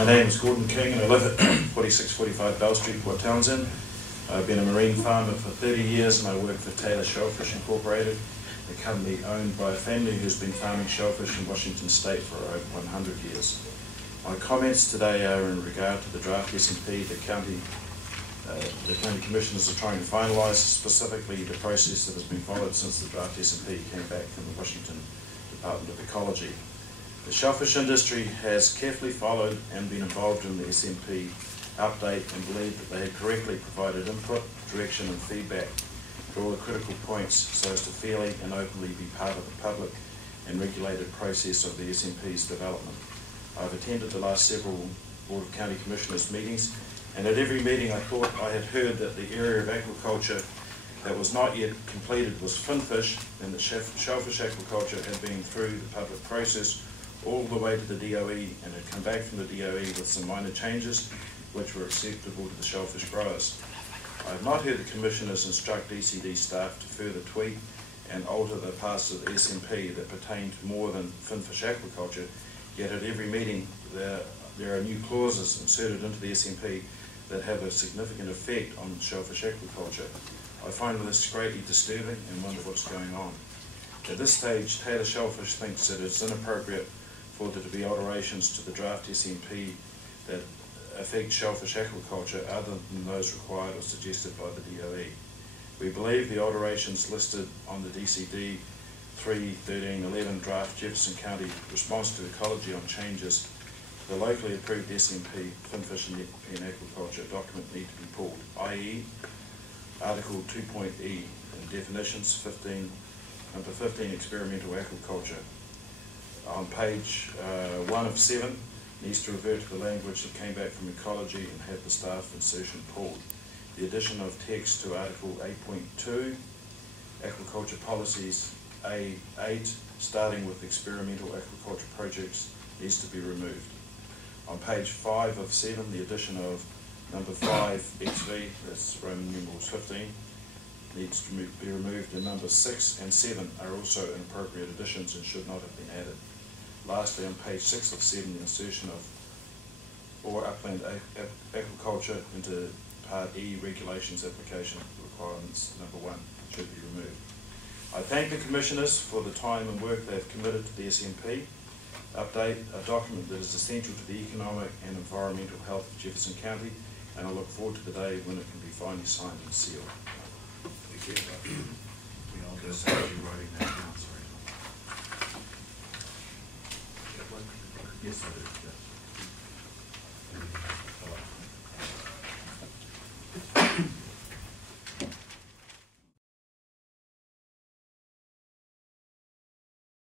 My name is Gordon King and I live at 4645 Bell Street, Port Townsend. I've been a marine farmer for 30 years and I work for Taylor Shellfish Incorporated, a company owned by a family who's been farming shellfish in Washington State for over 100 years. My comments today are in regard to the draft S&P the county commissioners are trying to finalise, specifically the process that has been followed since the draft S&P came back from the Washington Department of Ecology. The shellfish industry has carefully followed and been involved in the S&P update and believe that they have correctly provided input, direction and feedback to all the critical points so as to fairly and openly be part of the public and regulated process of the S&P's development. I've attended the last several Board of County Commissioners meetings, and at every meeting I thought I had heard that the area of aquaculture that was not yet completed was finfish, and that shellfish aquaculture had been through the public process all the way to the DOE and had come back from the DOE with some minor changes which were acceptable to the shellfish growers. I have not heard the Commissioners instruct DCD staff to further tweak and alter the parts of the S&P that pertain to more than finfish aquaculture, yet at every meeting there are new clauses inserted into the S&P that have a significant effect on shellfish aquaculture. I find this greatly disturbing and wonder what's going on. At this stage, Taylor Shellfish thinks that it's inappropriate for there to be alterations to the draft S&P that affect shellfish aquaculture other than those required or suggested by the DOE. We believe the alterations listed on the DCD 3/13/11 draft Jefferson County response to ecology on changes to the locally approved S&P finfish and European aquaculture document need to be pulled, i.e. Article 2.E in definitions number 15 experimental aquaculture. On page 1 of 7 needs to revert to the language that came back from ecology and have the staff insertion pulled. The addition of text to Article 8.2, aquaculture policies A8, starting with experimental aquaculture projects, needs to be removed. On page 5 of 7, the addition of number 5 XV, that's Roman numerals 15, needs to be removed, and numbers 6 and 7 are also inappropriate additions and should not have been added. Lastly, on page 6 of 7, the insertion of for upland aquaculture into Part E regulations application requirements number 1 should be removed. I thank the Commissioners for the time and work they have committed to the S&P update, a document that is essential to the economic and environmental health of Jefferson County, and I look forward to the day when it can be finally signed and sealed. Thank you. We all just have you writing that down, sorry. Yes, I do.